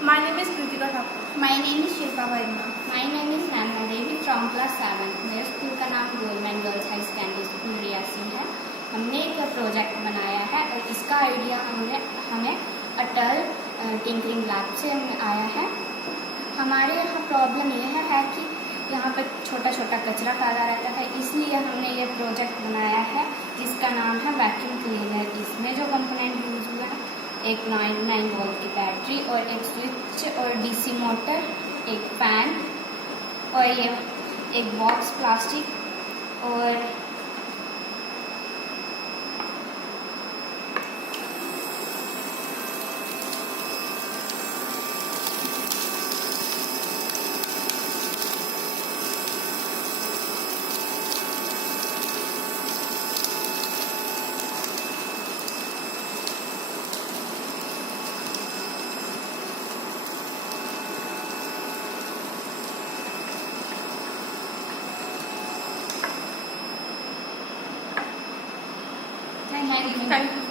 My name is Kritika Thakur. My name is Shilpa Verma. My name is Nana Devi from class 7. मेरे स्कूल का नाम government girls high secondary school Reasi है। हमने एक प्रोजेक्ट बनाया है और इसका आइडिया हमें अटल टिंकरिंग लैब से आया है। हमारे यहाँ प्रॉब्लम यह है कि यहाँ पर छोटा छोटा कचरा फैला रहता है, इसलिए हमने ये प्रोजेक्ट बनाया है जिसका नाम है वैक्यूम क्लीनर। इसमें जो कंपोनेंट यूज हुआ है, एक 9 वोल्ट की बैटरी और एक स्विच और डीसी मोटर, एक फैन और ये एक बॉक्स प्लास्टिक और Thank you.